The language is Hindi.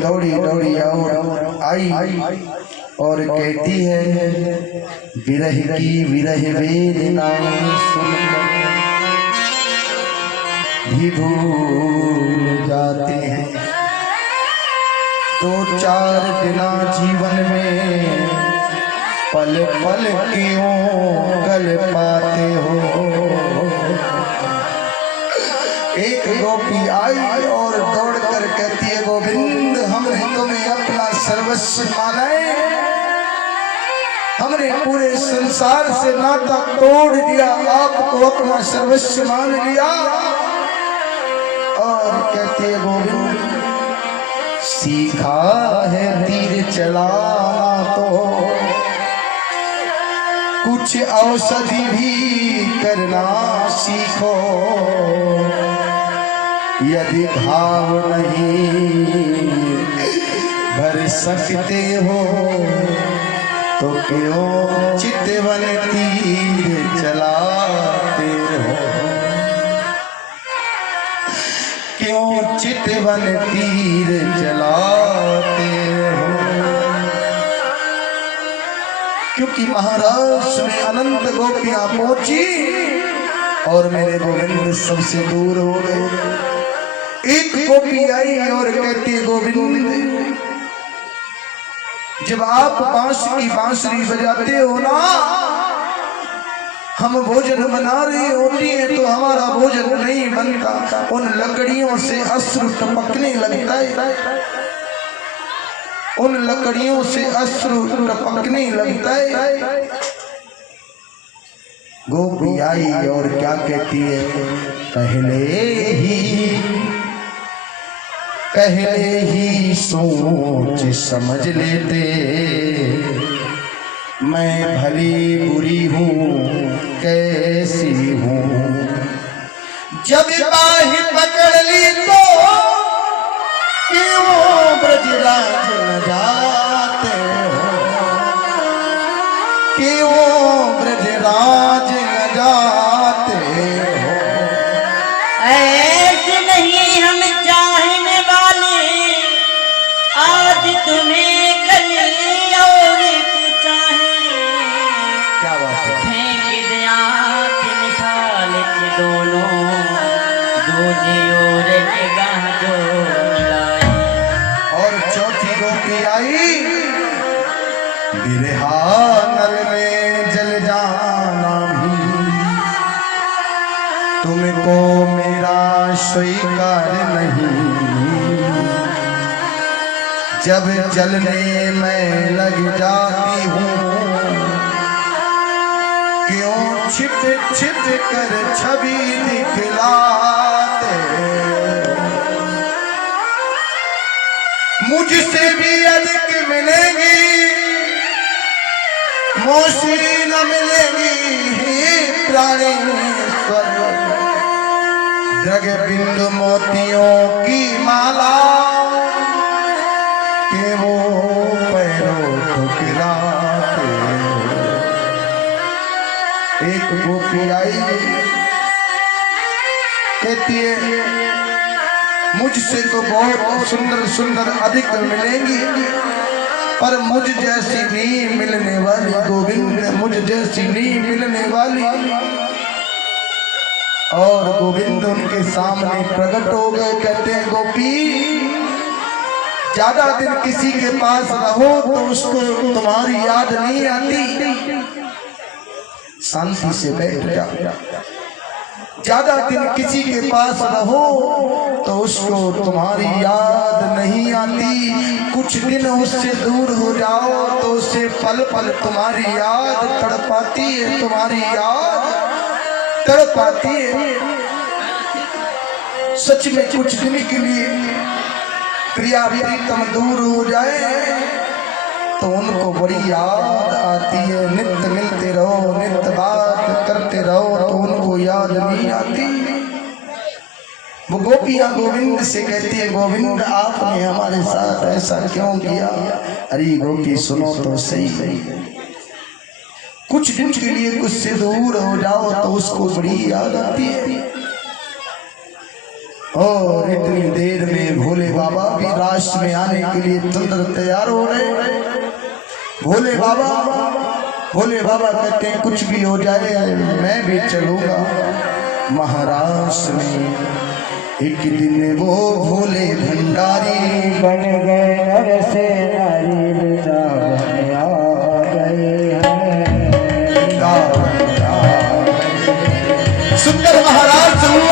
दौड़ी दौड़ी और आई और कहती है विरह की विरह वेदना सुनकर भी भूल जाते हैं। दो चार दिना जीवन में पल पल क्यों कल पाते हो। एक गोपी आई और दौड़ कर कहती है गोविंद हमने तुम्हें अपना सर्वस्व माना है, हमने पूरे संसार से नाता तोड़ दिया, आपको अपना सर्वस्व मान लिया। और कहती है गोविंद सीखा है तीर चलाना तो कुछ औषधि भी करना सीखो, यदि घाव नहीं भर सकते हो तो क्यों चितवन तीर चलाते हो, क्यों चितवन तीर चलाते हो। क्योंकि महाराष्ट्र में अनंत गोपियां पहुंची और मेरे गोविंद सबसे दूर हो गए। एक गोपी आई और कहती है गोविंद जब आप बांसुरी बजाते हो ना, हम भोजन बना रहे होती हैं तो हमारा भोजन नहीं बनता, उन लकड़ियों से अश्रु टपकने लगता है, उन लकड़ियों से अश्रु टपकने लगता है। गोपी आई और क्या कहती है पहले ही सोच समझ लेते मैं भली बुरी हूँ कैसी हूँ, जब बाही पकड़ ली तो क्यों ब्रजराज न जाते हो, क्यों ब्रजराज न जाते हो। ऐसे नहीं हम चाहने वाले आज तुम्हें गली और चाहे, क्या बात है। फेंक दिया कि निकाल के दोनों दूजी ओर निगाह जो मिलाए। और चौथी गोपी आई बिरहा नल में जल जाना भी तुमको मेरा स्वीकार नहीं, जब जलने में लग जाती हूँ क्यों छिप छिप कर छवि दिखलाते, मुझसे भी अधिक मिलेगी मौसी न मिलेगी प्राणेश्वर, जग बिंदु मोतियों की माला के वो पैरों ठुकराते। एक गोपी आई कहती है मुझसे तो बहुत सुंदर सुंदर अधिक मिलेंगी पर मुझ जैसी नहीं मिलने वाली, गोविंद मुझ जैसी नहीं मिलने वाली। और गोविंद उनके सामने प्रकट हो गए। कहते हैं गोपी ज्यादा दिन किसी के पास रहो तो उसको तुम्हारी याद नहीं आती, शांति से बैठ जाओ। ज्यादा दिन किसी के पास रहो तो उसको तुम्हारी याद नहीं आती, कुछ दिन उससे दूर हो जाओ तो उसे पल पल तुम्हारी याद तड़पाती है, तुम्हारी याद तड़पाती है। सच में कुछ दिन के लिए प्रिया प्रीतम दूर हो जाए तो उनको बड़ी याद आती है। नित्य मिलते रहो, नित्य बात करते रहो तो उनको याद नहीं आती। वो गोपियां गोविंद से कहती है, गोविंद आपने हमारे साथ ऐसा क्यों किया? अरे गोपी सुनो तो सही, कुछ दिन के लिए कुछ से दूर हो जाओ तो उसको बड़ी याद आती है। और इतनी देर में भोले बाबा भी रास में आने के लिए तुरंत तैयार हो रहे। भोले बाबा कहते हैं कुछ भी हो जाए मैं भी चलूंगा। महाराष्ट्र में एक दिन वो भोले भंडारी बन गए नर से नारी, वृंदावन आ गए हैं। सुंदर महाराज हुए।